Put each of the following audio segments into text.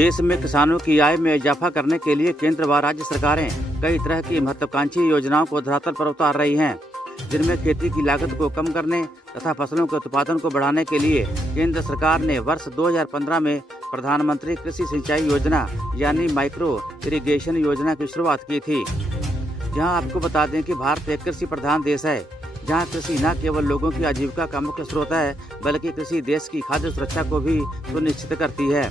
देश में किसानों की आय में इजाफा करने के लिए केंद्र व राज्य सरकारें कई तरह की महत्वाकांक्षी योजनाओं को धरातल पर उतार रही हैं, जिनमें खेती की लागत को कम करने तथा फसलों के उत्पादन को बढ़ाने के लिए केंद्र सरकार ने वर्ष 2015 में प्रधानमंत्री कृषि सिंचाई योजना यानी माइक्रो इरिगेशन योजना की शुरुआत की थी। जहां आपको बता दें कि भारत एक कृषि प्रधान देश है, जहां कृषि न केवल लोगों की आजीविका का मुख्य स्रोत है, बल्कि कृषि देश की खाद्य सुरक्षा को भी सुनिश्चित करती है।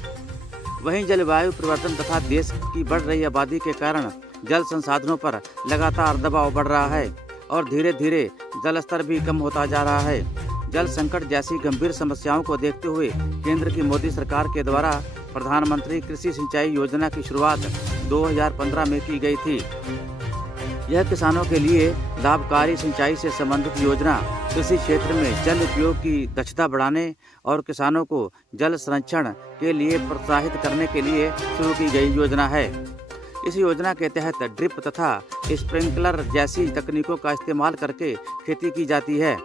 वहीं जलवायु परिवर्तन तथा देश की बढ़ रही आबादी के कारण जल संसाधनों पर लगातार दबाव बढ़ रहा है और धीरे धीरे जल स्तर भी कम होता जा रहा है। जल संकट जैसी गंभीर समस्याओं को देखते हुए केंद्र की मोदी सरकार के द्वारा प्रधानमंत्री कृषि सिंचाई योजना की शुरुआत 2015 में की गई थी। यह किसानों के लिए लाभकारी सिंचाई से संबंधित योजना कृषि क्षेत्र में जल उपयोग की दक्षता बढ़ाने और किसानों को जल संरक्षण के लिए प्रोत्साहित करने के लिए शुरू की गई योजना है। इस योजना के तहत ड्रिप तथा स्प्रिंकलर जैसी तकनीकों का इस्तेमाल करके खेती की जाती है।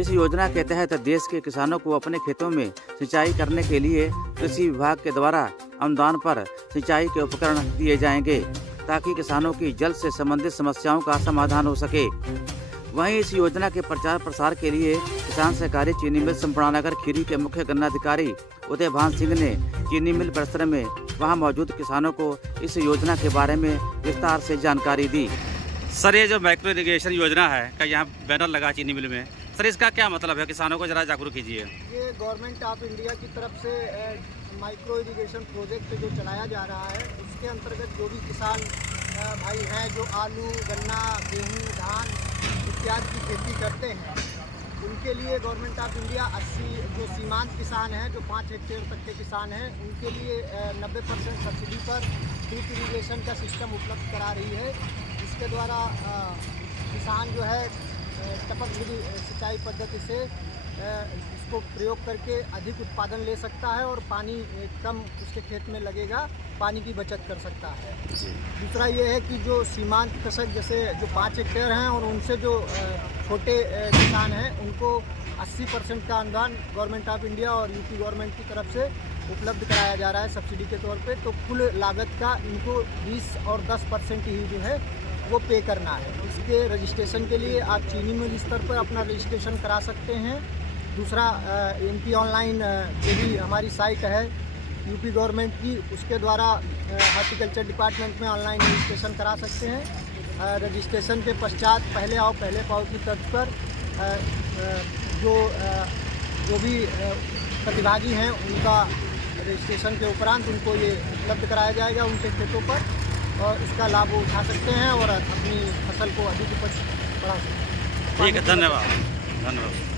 इस योजना के तहत देश के किसानों को अपने खेतों में सिंचाई करने के लिए कृषि विभाग के द्वारा अनुदान पर सिंचाई के उपकरण दिए जाएंगे, ताकि किसानों की जल से संबंधित समस्याओं का समाधान हो सके। वहीं इस योजना के प्रचार प्रसार के लिए किसान सहकारी चीनी मिल संपणानगर खीरी के मुख्य गन्ना अधिकारी उदय भान सिंह ने चीनी मिल परिसर में वहां मौजूद किसानों को इस योजना के बारे में विस्तार से जानकारी दी। सर, ये जो माइक्रो इरिगेशन योजना है का यहाँ बैनर लगा चीनी मिल में, सर इसका क्या मतलब है? किसानों को जरा जागरूक कीजिए। ये गवर्नमेंट ऑफ इंडिया की तरफ से माइक्रो इरिगेशन प्रोजेक्ट जो चलाया जा रहा है, उसके अंतर्गत जो भी किसान भाई हैं जो आलू, गन्ना, गेहूँ, धान इत्यादि की खेती करते हैं, उनके लिए गवर्नमेंट ऑफ इंडिया 80 जो सीमांत किसान हैं, जो 5 हेक्टेयर तक के किसान हैं, उनके लिए 90% सब्सिडी पर ड्रिप इरिगेशन का सिस्टम उपलब्ध करा रही है। इसके द्वारा किसान जो है टपक विधि सिंचाई पद्धति से इसको प्रयोग करके अधिक उत्पादन ले सकता है और पानी कम उसके खेत में लगेगा, पानी की बचत कर सकता है। दूसरा ये है कि जो सीमांत कृषक जैसे जो 5 हेक्टेयर हैं और उनसे जो छोटे किसान हैं, उनको 80% का अनुदान गवर्नमेंट ऑफ इंडिया और यूपी गवर्नमेंट की तरफ से उपलब्ध कराया जा रहा है सब्सिडी के तौर पे। तो कुल लागत का इनको 20 और 10% ही जो है वो पे करना है। इसके रजिस्ट्रेशन के लिए आप चीनी मिल स्तर पर अपना रजिस्ट्रेशन करा सकते हैं। दूसरा इनकी ऑनलाइन जो भी हमारी साइट है यूपी गवर्नमेंट की, उसके द्वारा हॉर्टिकल्चर डिपार्टमेंट में ऑनलाइन रजिस्ट्रेशन करा सकते हैं। रजिस्ट्रेशन के पश्चात पहले आओ पहले पाओ की तर्ज पर जो भी प्रतिभागी हैं उनका रजिस्ट्रेशन के उपरांत उनको ये उपलब्ध कराया जाएगा उनके खेतों पर, और इसका लाभ वो उठा सकते हैं और अपनी फसल को अधिक उपज बढ़ा सकते हैं। ठीक है, धन्यवाद।